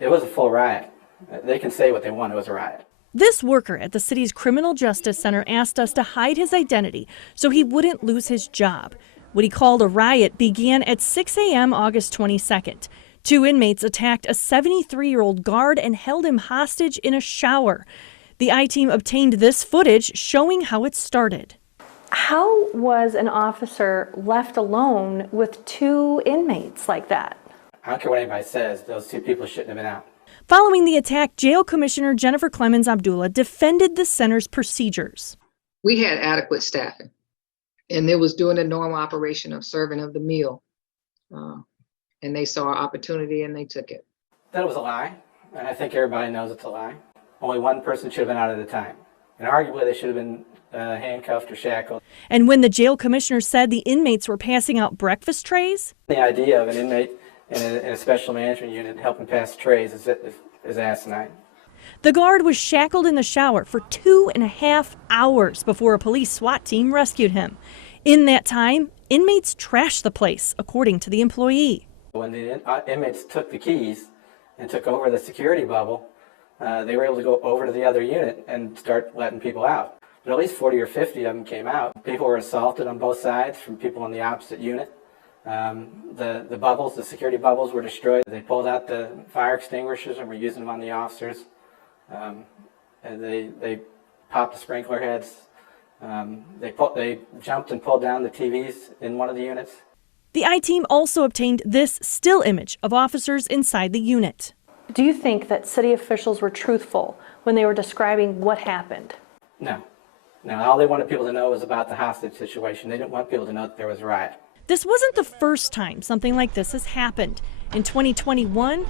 It was a full riot. They can say what they want. It was a riot. This worker at the city's Criminal Justice Center asked us to hide his identity so he wouldn't lose his job. What he called a riot began at 6 a.m. August 22nd. 2 inmates attacked a 73-year-old guard and held him hostage in a shower. The I-team obtained this footage showing how it started. How was an officer left alone with 2 inmates like that? I don't care what anybody says. Those 2 people shouldn't have been out. Following the attack, Jail Commissioner Jennifer Clemens Abdullah defended the center's procedures. We had adequate staffing, and it was doing the normal operation of serving of the meal. And they saw an opportunity and they took it. That was a lie, and I think everybody knows it's a lie. Only one person should have been out at a time, and arguably they should have been handcuffed or shackled. And when the jail commissioner said the inmates were passing out breakfast trays, the idea of an inmate in a special management unit helping pass trays is asinine. The guard was shackled in the shower for 2.5 hours before a police SWAT team rescued him. In that time, inmates trashed the place, according to the employee. When the inmates took the keys and took over the security bubble, they were able to go over to the other unit and start letting people out. But at least 40 or 50 of them came out. People were assaulted on both sides from people in the opposite unit. The bubbles, the security bubbles were destroyed. They pulled out the fire extinguishers and were using them on the officers. And they popped the sprinkler heads. They jumped and pulled down the TVs in one of the units. The I-team also obtained this still image of officers inside the unit. Do you think that city officials were truthful when they were describing what happened? No. All they wanted people to know was about the hostage situation. They didn't want people to know that there was a riot. This wasn't the first time something like this has happened. In 2021,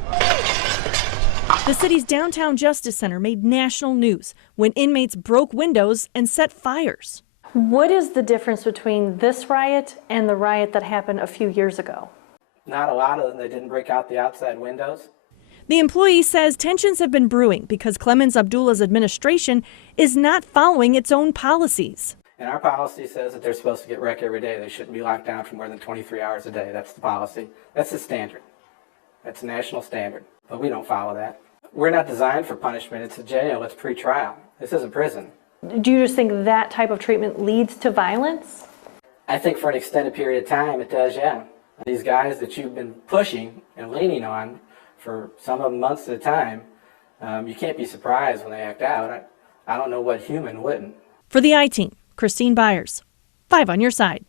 the city's downtown justice center made national news when inmates broke windows and set fires. What is the difference between this riot and the riot that happened a few years ago? Not a lot of them. They didn't break out the outside windows. The employee says tensions have been brewing because Clemens Abdullah's administration is not following its own policies. And our policy says that they're supposed to get rec every day. They shouldn't be locked down for more than 23 hours a day. That's the policy. That's the standard. That's a national standard. But we don't follow that. We're not designed for punishment. It's a jail. It's pre-trial. This isn't prison. Do you just think that type of treatment leads to violence? I think for an extended period of time it does, yeah. These guys that you've been pushing and leaning on for some of them months at a time, you can't be surprised when they act out. I don't know what human wouldn't. For the I-team, Christine Byers, 5 on your side.